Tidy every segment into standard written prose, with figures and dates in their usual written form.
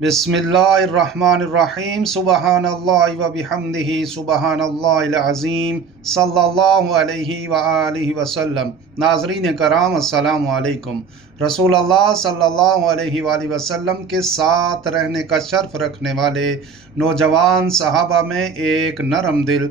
بسم اللہ الرحمن الرحیم سبحان اللہ و بحمدہ سبحان اللہ العظیم صلی اللہ علیہ وآلہ وسلم۔ ناظرین کرام السلام علیکم۔ رسول اللہ صلی اللہ علیہ وآلہ وسلم کے ساتھ رہنے کا شرف رکھنے والے نوجوان صحابہ میں ایک نرم دل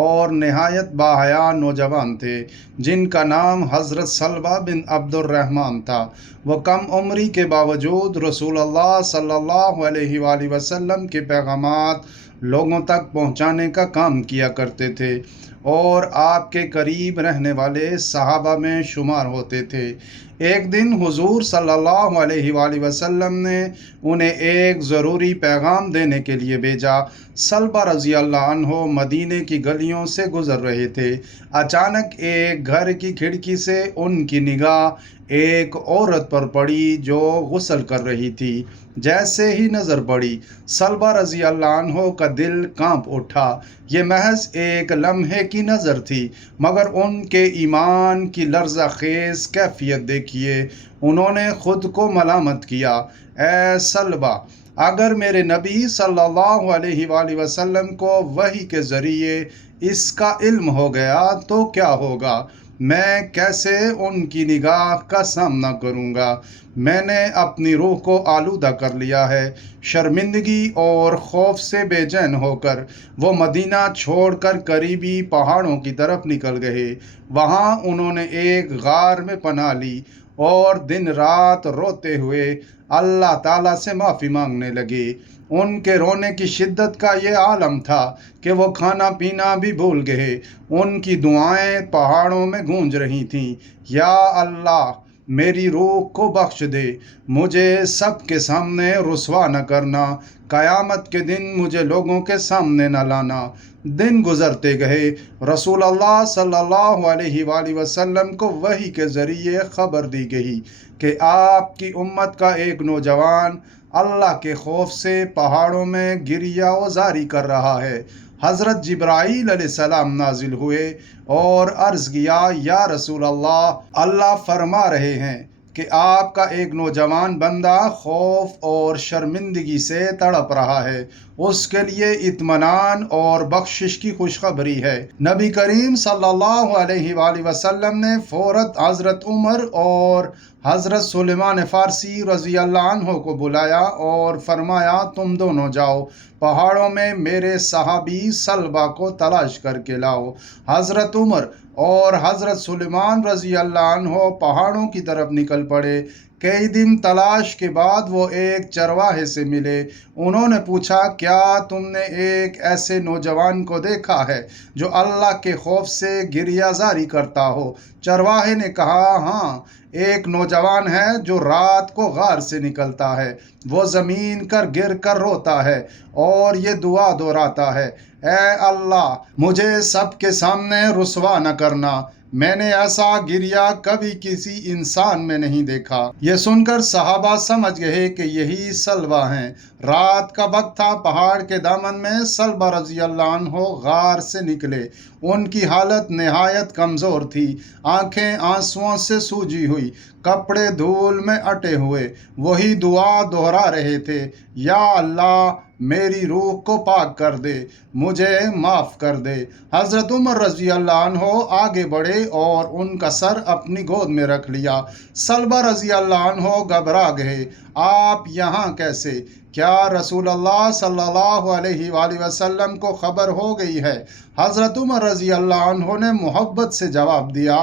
اور نہایت باحیا نوجوان تھے جن کا نام حضرت سلمہ بن عبد الرحمن تھا۔ وہ کم عمری کے باوجود رسول اللہ صلی اللہ علیہ وآلہ وسلم کے پیغامات لوگوں تک پہنچانے کا کام کیا کرتے تھے اور آپ کے قریب رہنے والے صحابہ میں شمار ہوتے تھے۔ ایک دن حضور صلی اللہ علیہ وآلہ وسلم نے انہیں ایک ضروری پیغام دینے کے لیے بھیجا۔ سلمہ رضی اللہ عنہ مدینے کی گلیوں سے گزر رہے تھے۔ اچانک ایک گھر کی کھڑکی سے ان کی نگاہ ایک عورت پر پڑی جو غسل کر رہی تھی۔ جیسے ہی نظر پڑی سلمہ رضی اللہ عنہ کا دل کانپ اٹھا۔ یہ محض ایک لمحے کی نظر تھی مگر ان کے ایمان کی لرزہ خیز کیفیت دیکھیے انہوں نے خود کو ملامت کیا، اے سلمہ، اگر میرے نبی صلی اللہ علیہ وآلہ وسلم کو وحی کے ذریعے اس کا علم ہو گیا تو کیا ہوگا؟ میں کیسے ان کی نگاہ کا سامنا کروں گا؟ میں نے اپنی روح کو آلودہ کر لیا ہے۔ شرمندگی اور خوف سے بے چین ہو کر وہ مدینہ چھوڑ کر قریبی پہاڑوں کی طرف نکل گئے۔ وہاں انہوں نے ایک غار میں پناہ لی اور دن رات روتے ہوئے اللہ تعالیٰ سے معافی مانگنے لگے۔ ان کے رونے کی شدت کا یہ عالم تھا کہ وہ کھانا پینا بھی بھول گئے۔ ان کی دعائیں پہاڑوں میں گونج رہی تھیں، یا اللہ میری روح کو بخش دے، مجھے سب کے سامنے رسوا نہ کرنا، قیامت کے دن مجھے لوگوں کے سامنے نہ لانا۔ دن گزرتے گئے، رسول اللہ صلی اللہ علیہ وآلہ وسلم کو وحی کے ذریعے خبر دی گئی کہ آپ کی امت کا ایک نوجوان اللہ کے خوف سے پہاڑوں میں گریہ و زاری کر رہا ہے۔ حضرت جبرائیل علیہ السلام نازل ہوئے اور عرض کیا، یا رسول اللہ، اللہ فرما رہے ہیں کہ آپ کا ایک نوجوان بندہ خوف اور شرمندگی سے تڑپ رہا ہے، اس کے لیے اطمینان اور بخشش کی خوشخبری ہے۔ نبی کریم صلی اللہ علیہ وآلہ وسلم نے فوراً حضرت عمر اور حضرت سلیمان فارسی رضی اللہ عنہ کو بلایا اور فرمایا، تم دونوں جاؤ پہاڑوں میں میرے صحابی سلمہ کو تلاش کر کے لاؤ۔ حضرت عمر اور حضرت سلیمان رضی اللہ عنہ پہاڑوں کی طرف نکل پڑے۔ کئی دن تلاش کے بعد وہ ایک چرواہے سے ملے۔ انہوں نے پوچھا، کیا تم نے ایک ایسے نوجوان کو دیکھا ہے جو اللہ کے خوف سے گریہ زاری کرتا ہو؟ چرواہے نے کہا، ہاں، ایک نوجوان ہے جو رات کو غار سے نکلتا ہے، وہ زمین پر گر کر روتا ہے اور یہ دعا دہراتا ہے، اے اللہ مجھے سب کے سامنے رسوا نہ کرنا، میں نے ایسا گریہ کبھی کسی انسان میں نہیں دیکھا۔ یہ سن کر صحابہ سمجھ گئے کہ یہی سلمہ ہیں۔ رات کا وقت تھا، پہاڑ کے دامن میں سلمہ رضی اللہ عنہ غار سے نکلے۔ ان کی حالت نہایت کمزور تھی، آنکھیں آنسوؤں سے سوجی ہوئی، کپڑے دھول میں اٹے ہوئے، وہی دعا دہرا رہے تھے، یا اللہ میری روح کو پاک کر دے، مجھے معاف کر دے۔ حضرت عمر رضی اللہ عنہ آگے بڑھے اور ان کا سر اپنی گود میں رکھ لیا۔ سلمہ رضی اللہ عنہ گھبرا گئے، آپ یہاں کیسے؟ کیا رسول اللہ صلی اللہ علیہ وآلہ وسلم کو خبر ہو گئی ہے؟ حضرت عمر رضی اللہ عنہ نے محبت سے جواب دیا،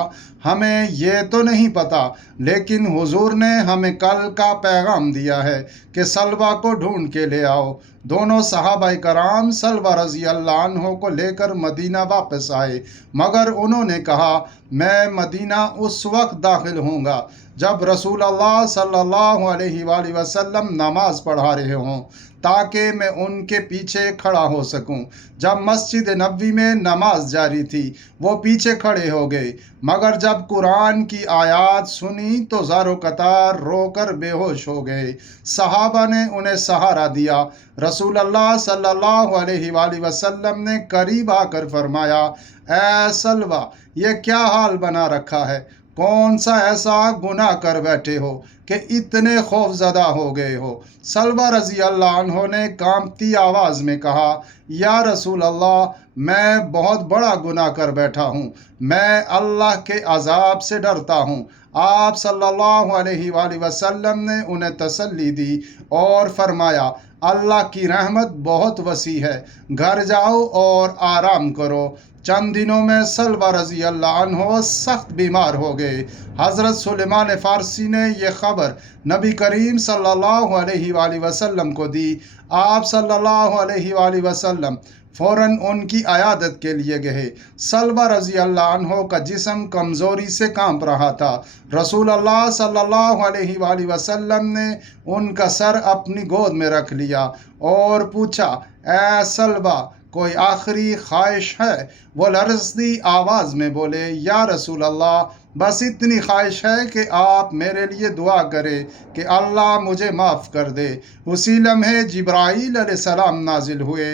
ہمیں یہ تو نہیں پتا، لیکن حضور نے ہمیں کل کا پیغام دیا ہے کہ سلمہ کو ڈھونڈ کے لے آؤ۔ دونوں صحابہ کرام سلمہ رضی اللہ عنہ کو لے کر مدینہ واپس آئے، مگر انہوں نے کہا، میں مدینہ اس وقت داخل ہوں گا جب رسول اللہ صلی اللہ علیہ وآلہ وسلم نماز پڑھا رہے ہوں تاکہ میں ان کے پیچھے کھڑا ہو سکوں۔ جب مسجد نبوی میں نماز جاری تھی وہ پیچھے کھڑے ہو گئے، مگر جب قرآن کی آیات سنی تو زار و قطار رو کر بے ہوش ہو گئے۔ صحابہ نے انہیں سہارا دیا۔ رسول اللہ صلی اللہ علیہ وآلہ وسلم نے قریب آ کر فرمایا، اے سلمہ، یہ کیا حال بنا رکھا ہے؟ کون سا ایسا گناہ کر بیٹھے ہو کہ اتنے خوف زدہ ہو گئے ہو؟ سلمہ رضی اللہ عنہ نے کانپتی آواز میں کہا، یا رسول اللہ، میں بہت بڑا گناہ کر بیٹھا ہوں، میں اللہ کے عذاب سے ڈرتا ہوں۔ آپ صلی اللہ علیہ وآلہ وسلم نے انہیں تسلی دی اور فرمایا، اللہ کی رحمت بہت وسیع ہے، گھر جاؤ اور آرام کرو۔ چند دنوں میں سلمہ رضی اللہ عنہ سخت بیمار ہو گئے۔ حضرت سلیمان فارسی نے یہ خبر نبی کریم صلی اللہ علیہ وآلہ وسلم کو دی۔ آپ صلی اللہ علیہ وآلہ وسلم فوراً ان کی عیادت کے لیے گئے۔ سلمہ رضی اللہ عنہ کا جسم کمزوری سے کانپ رہا تھا۔ رسول اللہ صلی اللہ علیہ وآلہ وسلم نے ان کا سر اپنی گود میں رکھ لیا اور پوچھا، اے سلمہ، کوئی آخری خواہش ہے؟ وہ لرزتی آواز میں بولے، یا رسول اللہ، بس اتنی خواہش ہے کہ آپ میرے لیے دعا کریں کہ اللہ مجھے معاف کر دے۔ اسی لمحے جبرائیل علیہ السلام نازل ہوئے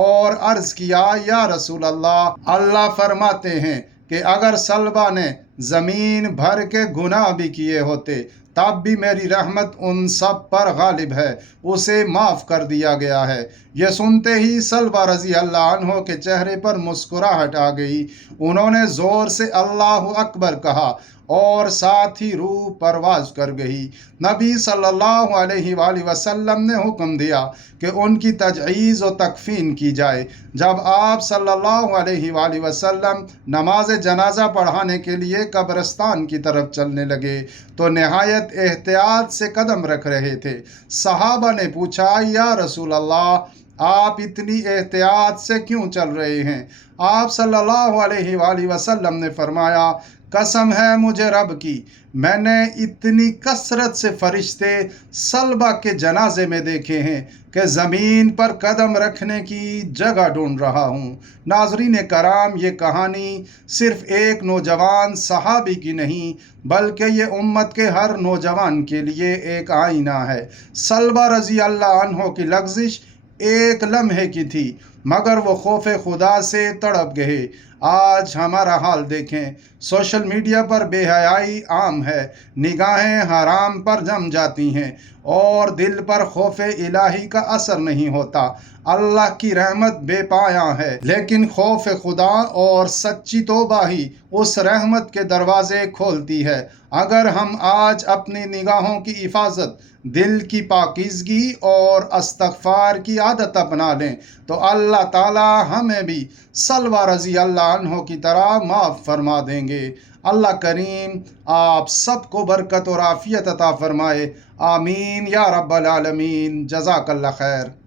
اور عرض کیا، یا رسول اللہ، اللہ فرماتے ہیں کہ اگر سلمہ نے زمین بھر کے گناہ بھی کیے ہوتے تب بھی میری رحمت ان سب پر غالب ہے، اسے معاف کر دیا گیا ہے۔ یہ سنتے ہی سلمہ رضی اللہ عنہ کے چہرے پر مسکراہٹ آ گئی۔ انہوں نے زور سے اللہ اکبر کہا اور ساتھ ہی روح پرواز کر گئی۔ نبی صلی اللہ علیہ وآلہ وسلم نے حکم دیا کہ ان کی تجہیز و تکفین کی جائے۔ جب آپ صلی اللہ علیہ وآلہ وسلم نماز جنازہ پڑھانے کے لیے قبرستان کی طرف چلنے لگے تو نہایت احتیاط سے قدم رکھ رہے تھے۔ صحابہ نے پوچھا، یا رسول اللہ، آپ اتنی احتیاط سے کیوں چل رہے ہیں؟ آپ صلی اللہ علیہ وآلہ وسلم نے فرمایا، قسم ہے مجھے رب کی، میں نے اتنی کثرت سے فرشتے سلمہ کے جنازے میں دیکھے ہیں کہ زمین پر قدم رکھنے کی جگہ ڈھونڈ رہا ہوں۔ ناظرین کرام، یہ کہانی صرف ایک نوجوان صحابی کی نہیں بلکہ یہ امت کے ہر نوجوان کے لیے ایک آئینہ ہے۔ سلمہ رضی اللہ عنہ کی لغزش ایک لمحے کی تھی، مگر وہ خوف خدا سے تڑپ گئے۔ آج ہمارا حال دیکھیں، سوشل میڈیا پر بے حیائی عام ہے، نگاہیں حرام پر جم جاتی ہیں اور دل پر خوف الہی کا اثر نہیں ہوتا۔ اللہ کی رحمت بے پایاں ہے، لیکن خوف خدا اور سچی توبہ ہی اس رحمت کے دروازے کھولتی ہے۔ اگر ہم آج اپنی نگاہوں کی حفاظت، دل کی پاکیزگی اور استغفار کی عادت اپنا لیں تو اللہ تعالی ہمیں بھی سلمہ رضی اللہ عنہ کی طرح معاف فرما دیں گے۔ اللہ کریم آپ سب کو برکت اور عافیت عطا فرمائے، آمین یا رب العالمین۔ جزاک اللہ خیر۔